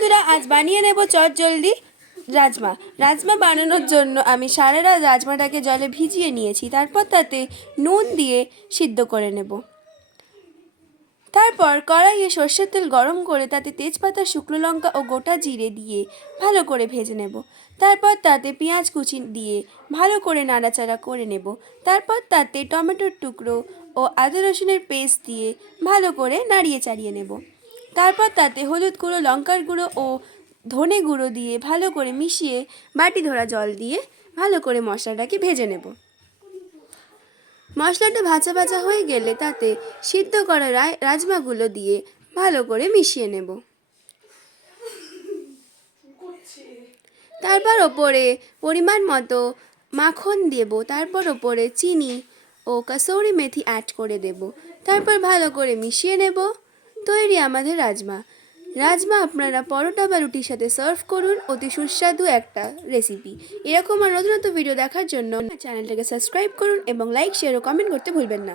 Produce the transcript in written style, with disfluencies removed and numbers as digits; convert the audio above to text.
বন্ধুরা আজ বানিয়ে নেব চটজলদি রাজমা। রাজমা বানানোর জন্য আমি সারা রাত রাজমাটাকে জলে ভিজিয়ে নিয়েছি। তারপর তাতে নুন দিয়ে সিদ্ধ করে নেব। তারপর কড়াইয়ে সর্ষের তেল গরম করে তাতে তেজপাতা, শুকনো লঙ্কা ও গোটা জিরে দিয়ে ভালো করে ভেজে নেব। তারপর তাতে পেঁয়াজ কুচি দিয়ে ভালো করে নাড়াচাড়া করে নেব। তারপর তাতে টমেটোর টুকরো ও আদা রসুনের পেস্ট দিয়ে ভালো করে নাড়িয়ে চাড়িয়ে নেব। তারপর তাতে হলুদ গুঁড়ো, লঙ্কার গুঁড়ো ও ধনে গুঁড়ো দিয়ে ভালো করে মিশিয়ে বাটি ধরা জল দিয়ে ভালো করে মশলাটাকে ভেজে নেব। মশলাটা ভাজা ভাজা হয়ে গেলে তাতে সিদ্ধ করা রাজমাগুলো দিয়ে ভালো করে মিশিয়ে নেব। তারপর ওপরে পরিমাণ মতো মাখন দেব। তারপর ওপরে চিনি ও কসুরি মেথি অ্যাড করে দেব। তারপর ভালো করে মিশিয়ে নেব। তৈরি আমাদের রাজমা। রাজমা আপনারা পরোটা বা রুটির সাথে সার্ভ করুন। অতি সুস্বাদু একটা রেসিপি। এরকম আর নতুন নতুন ভিডিও দেখার জন্য চ্যানেলটাকে সাবস্ক্রাইব করুন এবং লাইক, শেয়ার ও কমেন্ট করতে ভুলবেন না।